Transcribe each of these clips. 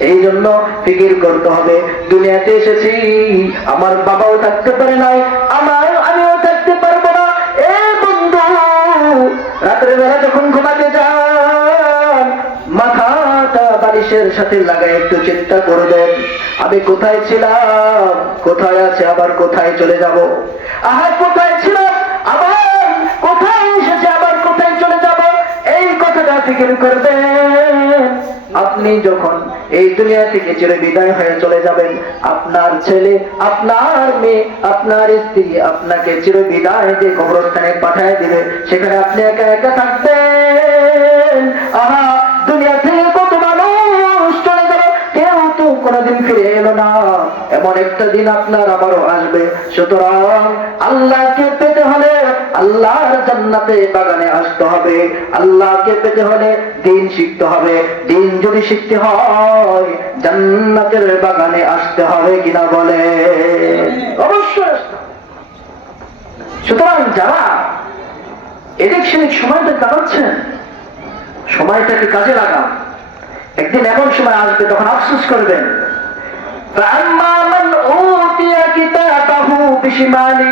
এই জন্য ফিকির করতে হবে। দুনিয়াতে এসেছি, আমার বাবাও থাকতে পারে নাই, আমার আমিও থাকতে পারব না। এ বন্ধু, রাতের বেলা যখন ঘুমাতে যান, মাথাটা বালিশের সাথে লাগাই একটু চিন্তা করবেন, আমি কোথায় ছিলাম, কোথায় আছে, আবার কোথায় চলে যাব? আহার কোথায় ছিলাম? আবার কোথায় এসেছে, আবার কোথায় চলে যাব? এই কথাটা ফিকির করবেন। আপনি যখন এই দুনিয়া থেকে চিরে বিদায় হয়ে চলে যাবেন, আপনার ছেলে, আপনার মেয়ে, আপনার স্ত্রী আপনাকে চির বিদায় যে কবরস্থানে পাঠায় দিবে, সেখানে আপনি একা একা থাকবেন। আহা, দুনিয়া থেকে কত মানুষ চলে গেল, কেউ তো কোনোদিন ফিরে এলো না। এমন একটা দিন আপনার আবারও আসবে। সুতরাং আল্লাহকে পেতে আল্লাহর জান্নাতে বাগানে আসতে হবে আল্লাহকে পেতে হলে দিন শিখতে হবে দিন যদি শিখতে হয় জান্নাতের বাগানে আসতে হবে কিনা বলে অবশ্যই আসতে হবে। সুতরাং যারা এদিক সেদিক সময়টা কাটাচ্ছেন সময়টাকে কাজে লাগান একদিন এমন সময় আসবে তখন আফসোস করবেন فأما من أوتي كتابه بشماله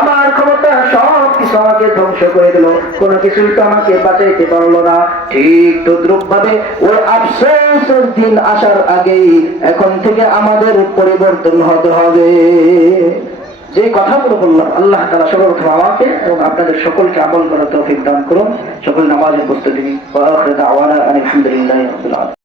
আমার ক্ষমতা সব কিছু আমাকে ধ্বংস করে দিল। কিছুই তো আমাকে বাঁচাইতে পারল না। ঠিক তদ্রুপ ভাবে দিন আসার আগেই এখন থেকে আমাদের পরিবর্তন হতে হবে। যে কথাগুলো বললাম, আল্লাহ তালা সর্বপ্রথম আমাকে এবং আপনাদের সকলকে আমল করার তৌফিক দান করুন। সকল নামাজের প্রস্তুতি নিন।